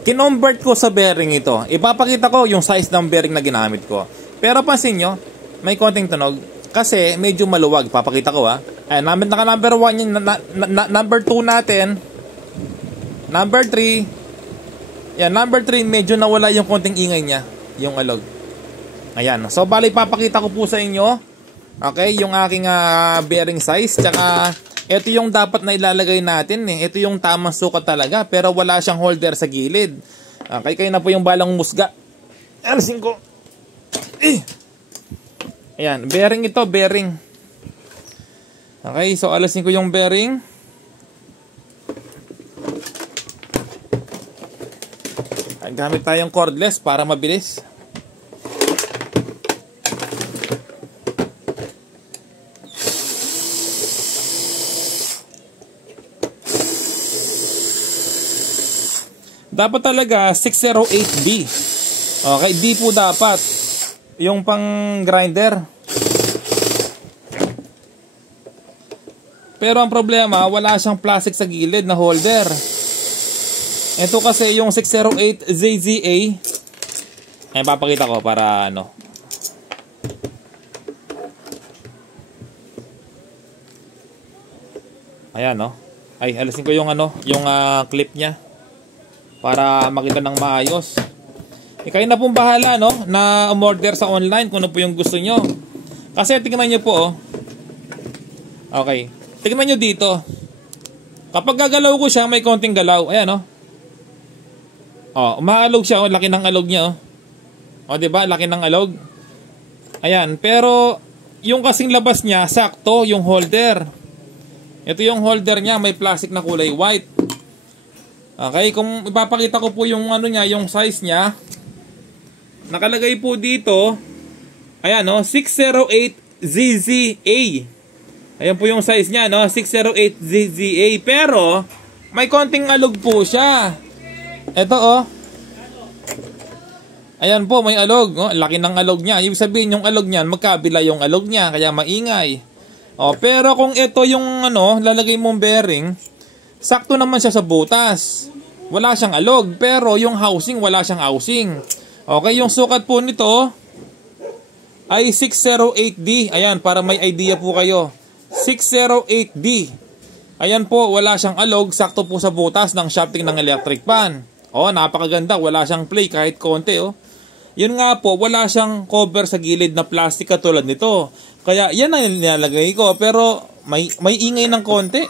Kinonvert ko sa bearing ito. Ipapakita ko yung size ng bearing na ginamit ko. Pero pansin nyo, may konting tunog. Kasi medyo maluwag. Papakita ko ha. Ayan, naka number 1 yun. Number 2 natin. Number 3. Yan, number 3 medyo nawala yung konting ingay niya. Yung alog. Ayan. So, bali papakita ko po sa inyo. Okay, yung aking bearing size. Tsaka, ito yung dapat na ilalagay natin eh. Ito yung tamang sukat talaga. Pero wala siyang holder sa gilid. Okay, kayo na po yung balang musga. Alisin ko. Ayan, bearing ito, bearing. Okay, so alisin ko yung bearing. Gamit tayong cordless para mabilis. Dapat talaga 608B. Okay, D po dapat. Yung pang grinder. Pero ang problema, wala siyang plastic sa gilid na holder. Ito kasi yung 608ZZA. Ayan, papakita ko para ano. Ayan, no. Ay, alisin ko yung ano, yung clip niya. Para makita ng maayos. Kayo na pong bahala, no, na umorder sa online kung ano po yung gusto nyo. Kasi tingnan nyo po, oh. Okay. Tingnan nyo dito. Kapag gagalaw ko siya, may konting galaw. Ayan, oh. Oh, umaalog siya, oh. Laki ng alog niya, oh. Oh, diba? Laki ng alog. Ayan. Pero, yung kasing labas niya, sakto, yung holder. Ito yung holder niya, may plastic na kulay white. Okay, kung ipapakita ko po yung ano niya, yung size niya. Nakalagay po dito. Ayan, no, 608ZZA. Ayan po yung size niya, no, 608ZZA. Pero may konting alog po siya. Ito, oh. Ayan po, may alog, oh. Laki ng alog niya. Ibig sabihin yung alog niyan, magkabila yung alog niya, kaya maingay. Oh, pero kung ito yung ano, lalagay mong bearing, sakto naman siya sa butas. Wala siyang alog. Pero yung housing, wala siyang housing. Okay, yung sukat po nito ay 608D. Ayan, para may idea po kayo. 608D. Ayan po, wala siyang alog. Sakto po sa butas ng shafting ng electric fan. Oh, napakaganda. Wala siyang play kahit konti, oh. Yun nga po, wala siyang cover sa gilid na plastic katulad nito. Kaya yan ang nilalagay ko. Pero may ingay ng konti.